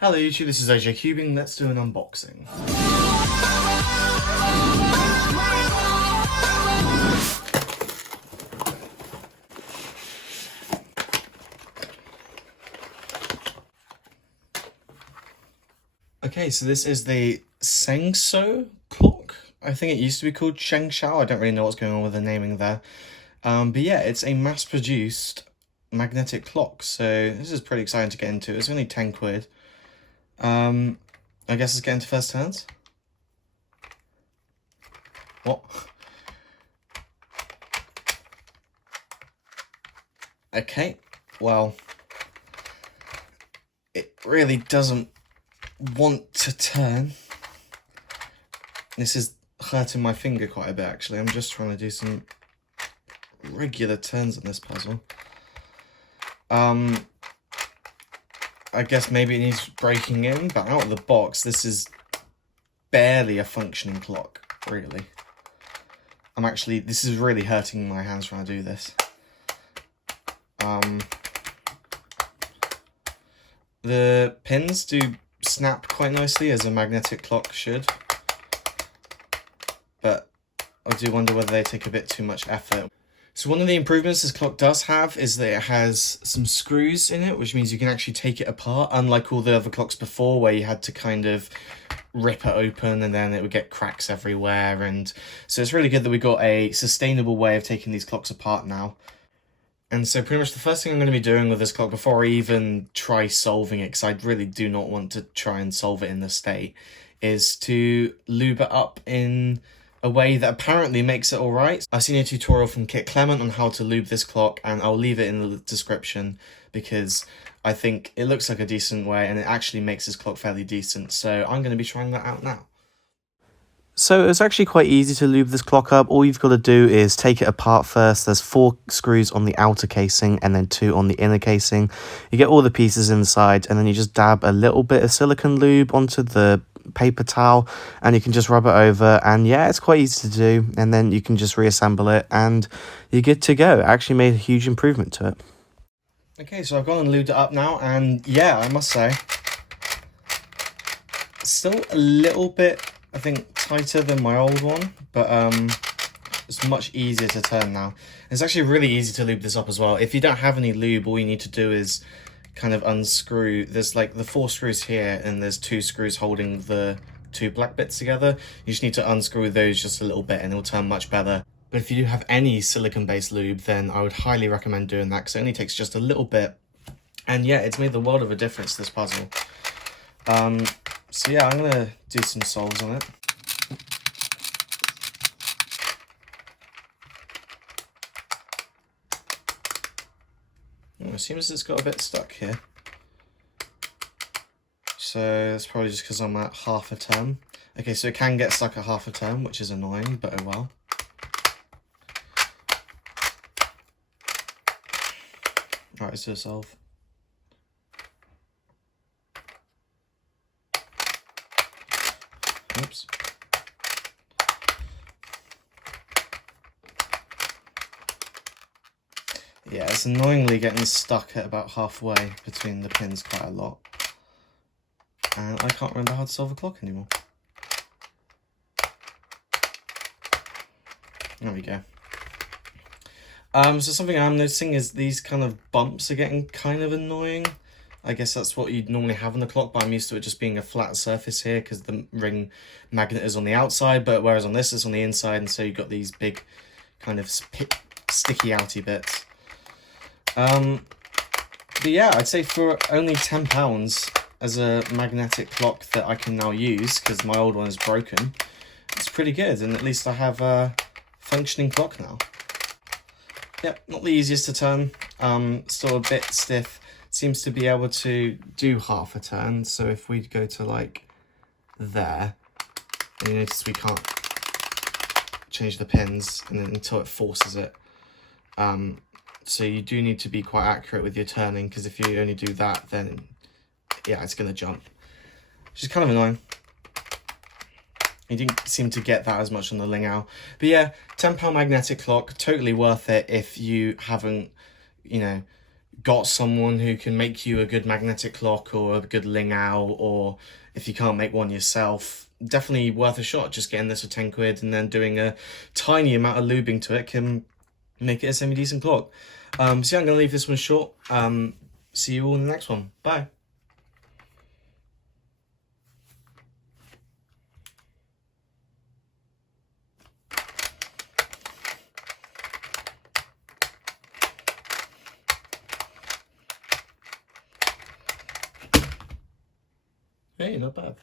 Hello YouTube, this is AJ Cubing. Let's do an unboxing. Okay, so this is the Sengso clock. I think it used to be called Sengso. I don't really know what's going on with the naming there. But yeah, it's a mass-produced magnetic clock. So this is pretty exciting to get into. It's only 10 quid. I guess let's get into first turns. What? Okay, well, it really doesn't want to turn. This is hurting my finger quite a bit, actually. I'm just trying to do some regular turns on this puzzle. I guess maybe it needs breaking in, but out of the box, this is barely a functioning clock, really. This is really hurting my hands trying to do this. The pins do snap quite nicely, as a magnetic clock should. But I do wonder whether they take a bit too much effort. So one of the improvements this clock does have is that it has some screws in it, which means you can actually take it apart, unlike all the other clocks before where you had to kind of rip it open and then it would get cracks everywhere. And so it's really good that we got a sustainable way of taking these clocks apart now. And so pretty much the first thing I'm going to be doing with this clock before I even try solving it, because I really do not want to try and solve it in this state, is to lube it up in a way that apparently makes it alright. I've seen a tutorial from Clement on how to lube this clock, and I'll leave it in the description because I think it looks like a decent way and it actually makes this clock fairly decent. So I'm going to be trying that out now. So it's actually quite easy to lube this clock up. All you've got to do is take it apart first. There's 4 screws on the outer casing and then 2 on the inner casing. You get all the pieces inside and then you just dab a little bit of silicone lube onto the paper towel and you can just rub it over, and yeah, it's quite easy to do, and then you can just reassemble it and you're good to go. It actually made a huge improvement to it. Okay, so I've gone and lubed it up now, and yeah, I must say, still a little bit, I think, tighter than my old one, but it's much easier to turn now. It's actually really easy to lube this up as well. If you don't have any lube, all you need to do is kind of unscrew. There's like the 4 screws here, and there's 2 screws holding the 2 black bits together. You just need to unscrew those just a little bit and it'll turn much better. But if you do have any silicone-based lube, then I would highly recommend doing that, because it only takes just a little bit. And yeah, it's made the world of a difference, this puzzle. So yeah, I'm going to do some solves on it. It seems it's got a bit stuck here. So that's probably just because I'm at half a turn. Okay, so it can get stuck at half a turn, which is annoying, but oh well. Alright, let's do a solve. Oops. Yeah, it's annoyingly getting stuck at about halfway between the pins quite a lot. And I can't remember how to solve a clock anymore. There we go. So something I'm noticing is these kind of bumps are getting kind of annoying. I guess that's what you'd normally have on the clock, but I'm used to it just being a flat surface here because the ring magnet is on the outside, but whereas on this it's on the inside, and so you've got these big kind of sticky outy bits. But yeah, I'd say for only £10 as a magnetic clock that I can now use, because my old one is broken, it's pretty good, and at least I have a functioning clock now. Yep, not the easiest to turn, still a bit stiff. Seems to be able to do half a turn, so if we go to like there, and you notice we can't change the pins and then until it forces it. So you do need to be quite accurate with your turning, because if you only do that, then yeah, it's going to jump, which is kind of annoying. You didn't seem to get that as much on the Lingao. But yeah, £10 magnetic clock, totally worth it if you haven't, you know, got someone who can make you a good magnetic clock or a good Ling Ao, or if you can't make one yourself, definitely worth a shot. Just getting this for 10 quid and then doing a tiny amount of lubing to it can make it a semi-decent clock. So yeah, I'm going to leave this one short. See you all in the next one. Bye. Hey, not bad.